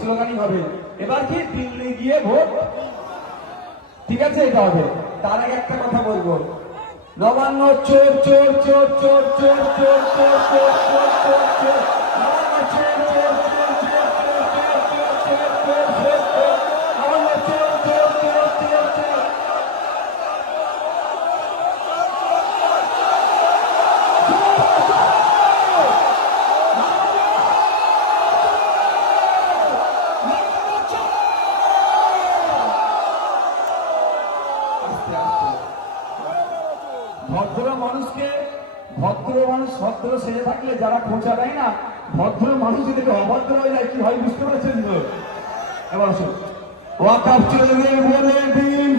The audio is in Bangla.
স্লোগানিং হবে। এবার কি দিল্লি গিয়ে ভোট, ঠিক আছে, এটা হবে। তার আগে একটা কথা বলবো, নবান্ন চোর চোর চোর চোর চোর চোর চোর চোর চোর চোর চোর নবান্ন চোর চোর চোর চোর চোর চোর চোর চোর চোর চোর নবান্ন চোর চোর চোর চোর চোর। ভদ্র মানুষকে, ভদ্র মানুষ ভদ্র সেজে থাকলে যারা খোঁচা দেয় না, ভদ্র মানুষ যদি অভদ্র হয়ে যায় কি হয় বুঝতে পারছেন তো? এবার ওয়াকআপ চলে বলে দিন।